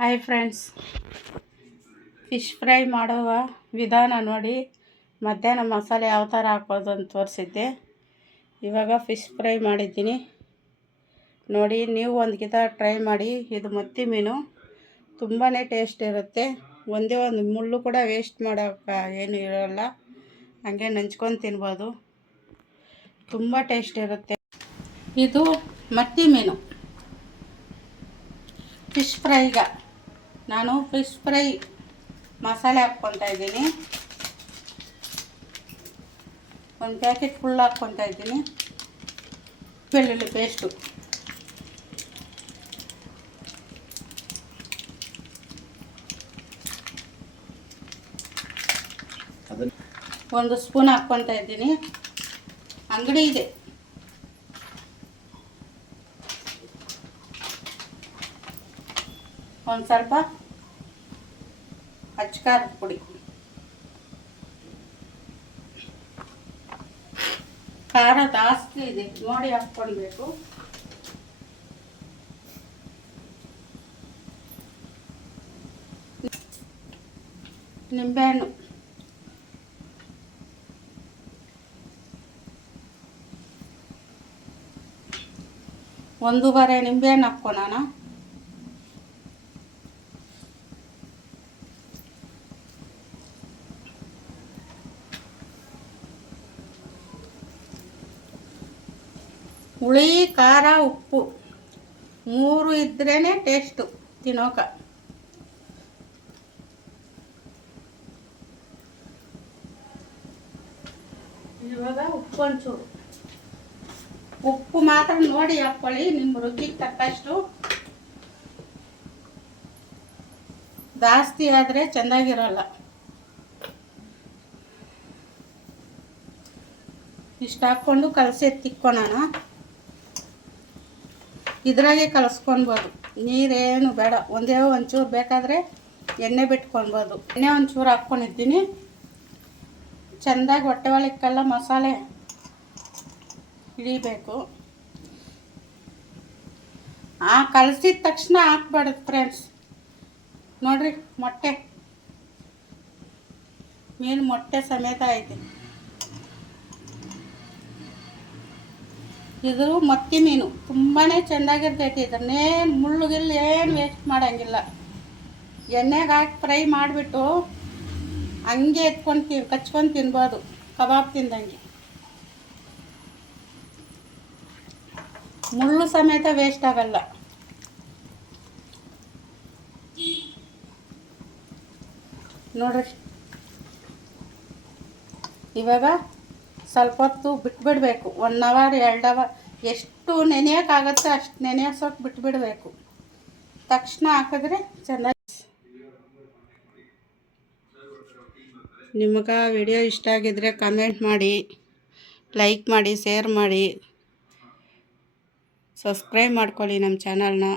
Hi friends, fish fry ಮಾಡುವ ವಿಧಾನ ನೋಡಿ. ಮಧ್ಯಾಹ್ನ ಮಸಾಲೆ ಯಾವ ಥರ ಹಾಕೋದು ಅಂತ ತೋರಿಸಿದ್ದೆ. ಇವಾಗ ಫಿಶ್ ಫ್ರೈ ಮಾಡಿದ್ದೀನಿ ನೋಡಿ. ನೀವು ಒಂದು ಕಿತ ಟ್ರೈ ಮಾಡಿ. ಇದು ಮತ್ತಿ ಮೀನು ತುಂಬಾ ಟೇಸ್ಟ್ ಇರುತ್ತೆ. ಒಂದೇ ಒಂದು ಮುಳ್ಳು ಕೂಡ ವೇಸ್ಟ್ ಮಾಡೋಕ್ಕೆ ಏನು ಇರೋಲ್ಲ. ಹಾಗೆ ನಂಚ್ಕೊಂಡು ತಿನ್ಬೋದು, ತುಂಬ ಟೇಸ್ಟ್ ಇರುತ್ತೆ. ಇದು ಮತ್ತಿ ಮೀನು ಫಿಶ್ ಫ್ರೈಗೆ ನಾನು ಫಿಶ್ ಫ್ರೈ ಮಸಾಲೆ ಹಾಕ್ಕೊತಾ ಇದ್ದೀನಿ. ಒಂದು ಪ್ಯಾಕೆಟ್ ಫುಲ್ ಹಾಕ್ಕೊತಾ ಇದ್ದೀನಿ. ಬೆಳ್ಳುಳ್ಳಿ ಪೇಸ್ಟು, ಒಂದು ಸ್ಪೂನ್ ಹಾಕ್ಕೊತಾ ಇದ್ದೀನಿ. ಅಂಗಡಿ ಇದೆ. ಒಂದು ಸ್ವಲ್ಪ ಅಚ್ಕಾರದ ಪುಡಿ, ಖಾರ ಜಾಸ್ತಿ ಇದೆ ನೋಡಿ ಹಾಕ್ಕೊಳ್ಬೇಕು. ನಿಂಬೆಹಣ್ಣು, ಒಂದೂವರೆ ನಿಂಬೆಹಣ್ಣು ಹಾಕ್ಕೊಳ್ಳೋಣ. ಹುಳಿ, ಖಾರ, ಉಪ್ಪು 3 ಇದ್ರೇ ಟೇಸ್ಟು ತಿನ್ನೋಕೆ. ಇವಾಗ ಉಪ್ಪು ಒಂಚೂರು, ಉಪ್ಪು ಮಾತ್ರ ನೋಡಿ ಹಾಕ್ಕೊಳ್ಳಿ, ನಿಮ್ಮ ರುಚಿಗೆ ತಕ್ಕಷ್ಟು. ಜಾಸ್ತಿ ಆದರೆ ಚೆಂದಾಗಿರೋಲ್ಲ. ಇಷ್ಟು ಹಾಕ್ಕೊಂಡು ಕಲಸಿ ತಿಕ್ಕೊಳೋಣ. ಇದ್ರಾಗೆ ಕಲಸ್ಕೊಳ್ಬೋದು, ನೀರೇನು ಬೇಡ. ಒಂದೇ ಒಂಚೂರು ಬೇಕಾದರೆ ಎಣ್ಣೆ ಬಿಟ್ಕೊಳ್ಬೋದು. ಎಣ್ಣೆ ಒಂಚೂರು ಹಾಕ್ಕೊಂಡಿದ್ದೀನಿ. ಚೆಂದಾಗಿ ಹೊಟ್ಟೆ ಒಳಕ್ಕೆಲ್ಲ ಮಸಾಲೆ ಹಿಡಿಬೇಕು. ಕಲಸಿದ ತಕ್ಷಣ ಹಾಕ್ಬಾರ್ದು ಫ್ರೆಂಡ್ಸ್. ನೋಡ್ರಿ, ಮೊಟ್ಟೆ, ಮೀನು ಮೊಟ್ಟೆ ಸಮೇತ ಐತೆ. ಇದು ಮತ್ತಿ ಮೀನು ತುಂಬಾ ಚೆಂದಾಗಿರ್ತೈತಿ. ಇದನ್ನೇನು ಮುಳ್ಳುಗಿಲ್ಲ ಏನು ವೇಸ್ಟ್ ಮಾಡೋಂಗಿಲ್ಲ. ಎಣ್ಣೆಗೆ ಹಾಕಿ ಫ್ರೈ ಮಾಡಿಬಿಟ್ಟು ಹಂಗೆ ಎತ್ಕೊಂಡು ಕಚ್ಕೊಂಡು ತಿನ್ಬೋದು, ಕಬಾಬ್ ತಿಂದಂಗೆ. ಮುಳ್ಳು ಸಮೇತ ವೇಸ್ಟ್ ಆಗಲ್ಲ. ನೋಡ್ರಿ, ಇವಾಗ ಸ್ವಲ್ಪ ಹೊತ್ತು ಬಿಟ್ಬಿಡಬೇಕು. 1 ಅವರ್ 2 ಅವರ್ ಎಷ್ಟು ನೆನೆಯೋಕ್ಕಾಗತ್ತೆ ಅಷ್ಟು ನೆನೆಯೋಸೋಕೆ ಬಿಟ್ಬಿಡಬೇಕು. ತಕ್ಷಣ ಹಾಕಿದ್ರೆ ಚೆನ್ನಾಗಿ. ನಿಮಗೆ ವಿಡಿಯೋ ಇಷ್ಟ ಆಗಿದ್ರೆ ಕಮೆಂಟ್ ಮಾಡಿ, ಲೈಕ್ ಮಾಡಿ, ಶೇರ್ ಮಾಡಿ, ಸಬ್ಸ್ಕ್ರೈಬ್ ಮಾಡ್ಕೊಳ್ಳಿ ನಮ್ಮ ಚಾನಲ್ನ.